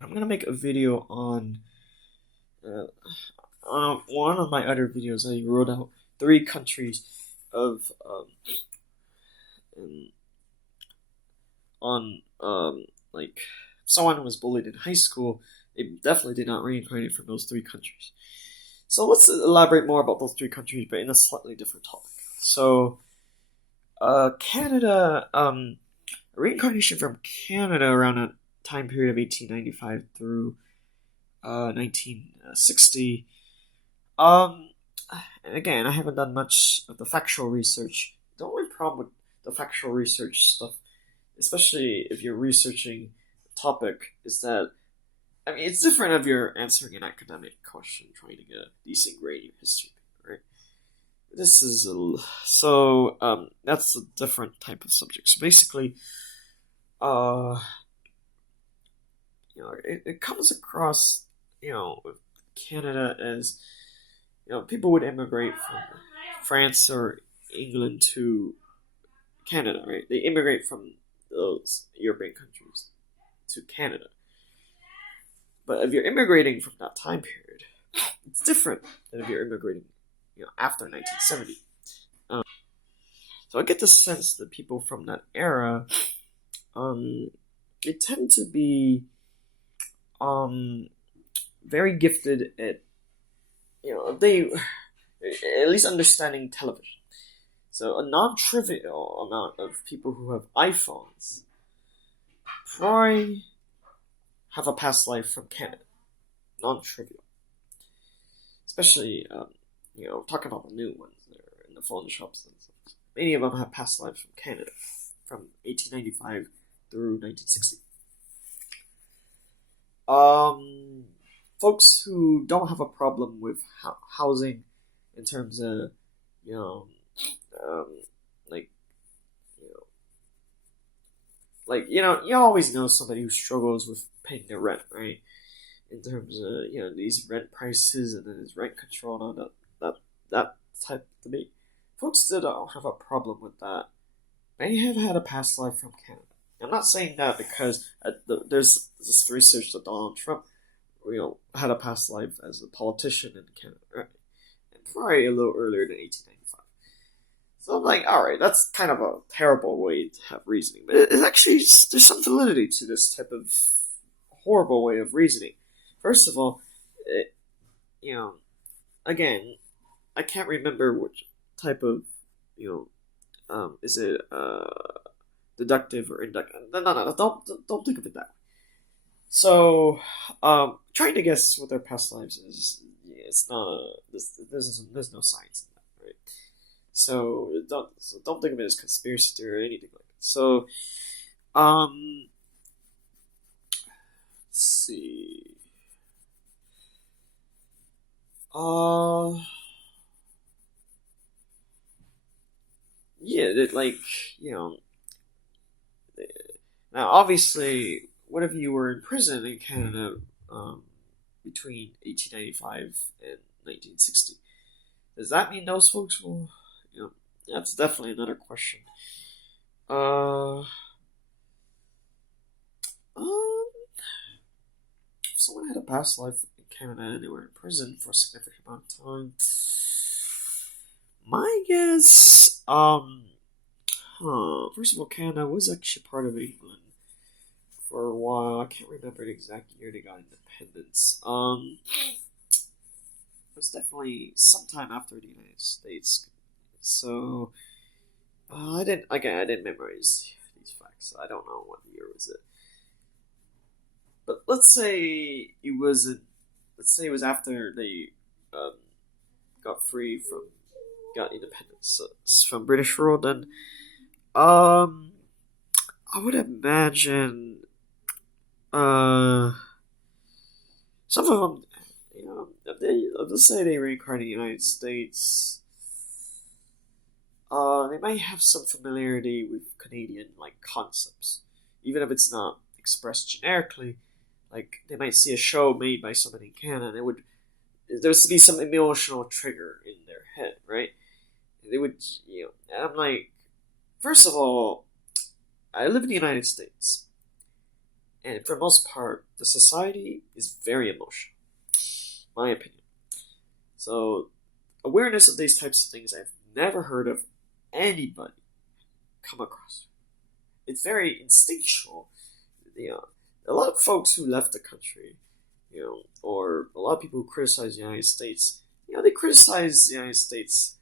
I'm gonna make a video uh, on one of my other videos. I wrote out three countries of um, on like if someone was bullied in high school, they definitely did not reincarnate from those three countries. So let's elaborate more about those three countries, but in a slightly different topic. So, Canada, reincarnation from Canada around a time period of 1895 through 1960. Um, and again, I haven't done much of the factual research. The only problem with the factual research stuff, especially if you're researching a topic, is that it's different if you're answering an academic question, trying to get a decent grade in history, right? This is that's a different type of subject. So basically, uh, it comes across, with Canada as people would immigrate from France or England to Canada, right? They immigrate from those European countries to Canada. But if you're immigrating from that time period, it's different than if you're immigrating, after 1970. Um, so I get the sense that people from that era, they tend to be, very gifted at, they at least understanding television. So a non-trivial amount of people who have iPhones probably have a past life from Canada. Non-trivial, especially talking about the new ones that are in the phone shops and stuff. Many of them have past lives from Canada, from 1895 through 1960. Um, Folks who don't have a problem with housing, in terms of you know, um, like you know, you always know somebody who struggles with paying their rent, right? In terms of these rent prices and then there's rent control and all that that type of debate. Folks that don't have a problem with that may have had a past life from Canada. I'm not saying that because there's this research that Donald Trump, had a past life as a politician in Canada, right? And probably a little earlier than 1895. So I'm like, all right, that's kind of a terrible way to have reasoning, but it's actually there's some validity to this type of horrible way of reasoning. First of all, it, you know, again, I can't remember which type of, is it deductive or inductive? No, don't think of it that way. So, trying to guess what their past lives is, it's not there's no science in that, right? So don't think of it as conspiracy theory or anything like that. So, um, let's see. Uh, yeah, you know, now obviously, what if you were in prison in Canada, between 1895 and 1960? Does that mean those folks will, that's definitely another question. Uh, um, if someone had a past life in Canada and they were in prison for a significant amount of time, my guess, first of all, Canada was actually part of England for a while. I can't remember the exact year they got independence. It was definitely sometime after the United States. So I didn't memorize these facts. I don't know what year was it. But let's say it was after they um, got free from got independence from British rule. Then um, I would imagine uh, some of them, let's say they reincarnate in the United States. They might have some familiarity with Canadian concepts, even if it's not expressed generically. Like they might see a show made by somebody in Canada, and there's to be some emotional trigger in their head, right? They would, and I'm like, first of all, I live in the United States, and for the most part, the society is very emotional, my opinion. So, awareness of these types of things I've never heard of anybody come across. It's very instinctual. A lot of folks who left the country, or a lot of people who criticize the United States, they criticize the United States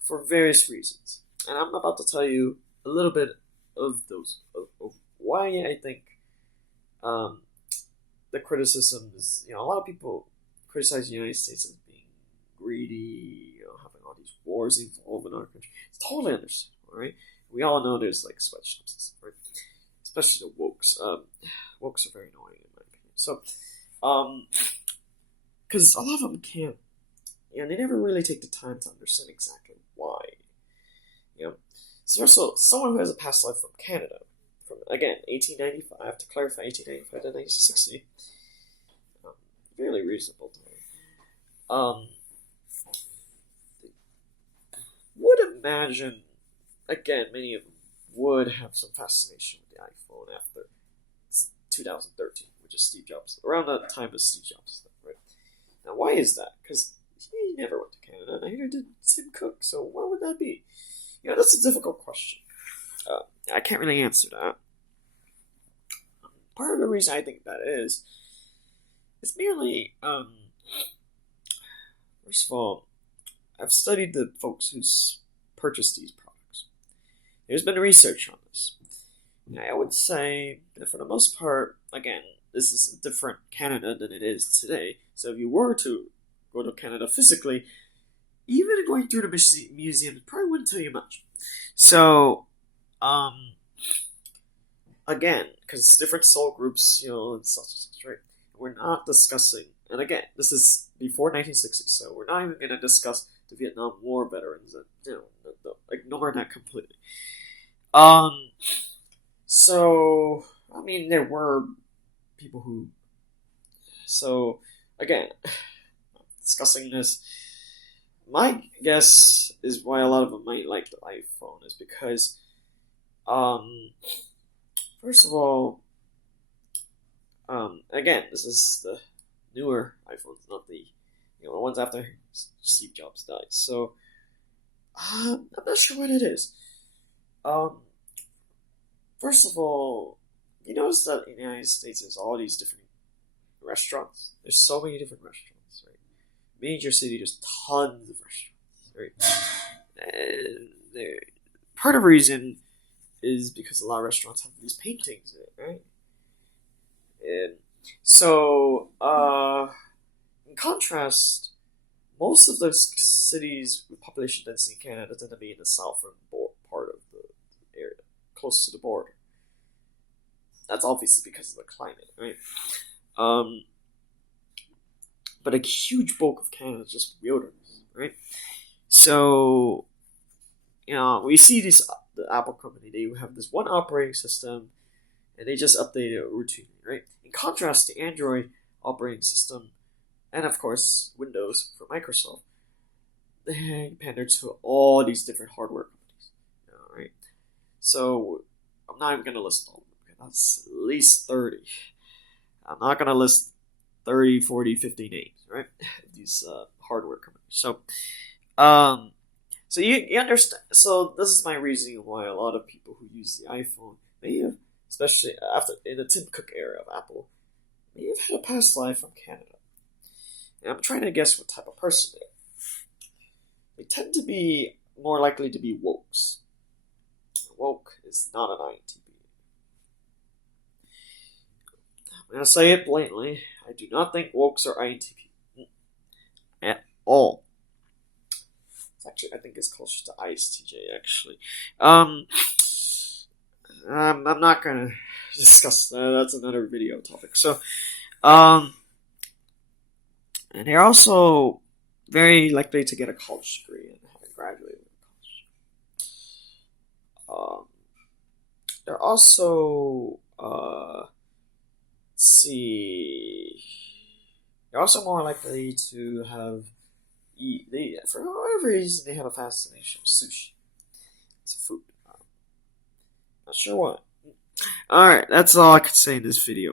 for various reasons. And I'm about to tell you a little bit of those, of why I think the criticism is, a lot of people criticize the United States as being greedy, having all these wars involved in our country. It's totally understandable, right? We all know there's like sweatshops, right? Especially the wokes. Wokes are very annoying in my opinion. So, because a lot of them can't, they never really take the time to understand exactly why. So also, someone who has a past life from Canada, from, again, 1895, to clarify, 1895 to 1960, fairly reasonable to me, would imagine, again, many of them would have some fascination with the iPhone after 2013, which is Steve Jobs, around that time of Steve Jobs, right? Now, why is that? Because he never went to Canada, neither did Tim Cook, so why would that be? That's a difficult question. I can't really answer that. Part of the reason I think that is merely, first of all, I've studied the folks who's purchased these products. There's been research on this. And I would say that for the most part, again, this is a different Canada than it is today. So if you were to go to Canada physically, even going through the museum, it probably wouldn't tell you much. So, again, because it's different soul groups, and such, right? We're not discussing, and again, this is before 1960, so we're not even going to discuss the Vietnam War veterans, and, ignore that completely. So, I mean, there were people who, so, again, discussing this, my guess is why a lot of them might like the iPhone is because, first of all, again, this is the newer iPhones, not the ones after Steve Jobs died. So, I'm not sure what it is. First of all, you notice that in the United States there's all these different restaurants. There's so many different restaurants, right? Major city, there's tons of restaurants, right? And part of the reason is because a lot of restaurants have these paintings in it, right? And so, in contrast, most of those cities with population density in Canada tend to be in the southern part of the area, close to the border. That's obviously because of the climate, right? But a huge bulk of Canada is just wilderness, right? So, we see the Apple company, they have this one operating system, and they just update it routinely, right? In contrast to Android operating system, and of course Windows for Microsoft, they pander to all these different hardware companies, right? So I'm not even going to list all of them. That's at least 30. I'm not going to list 30, 40, 50 names, right? These hardware companies. So, so you understand. So this is my reasoning why a lot of people who use the iPhone may have, especially after in the Tim Cook era of Apple, may have had a past life from Canada. And I'm trying to guess what type of person they are. They tend to be more likely to be wokes. Woke is not an INTP. I'm going to say it blatantly. I do not think wokes are INTP. At all. Actually, I think it's closer to ISTJ, actually. I'm not going to discuss that. That's another video topic. So, and they're also very likely to get a college degree and having graduated from college. They're also, they're also more likely to have for whatever reason, they have a fascination with sushi. It's a food. Not sure why. Alright, that's all I could say in this video.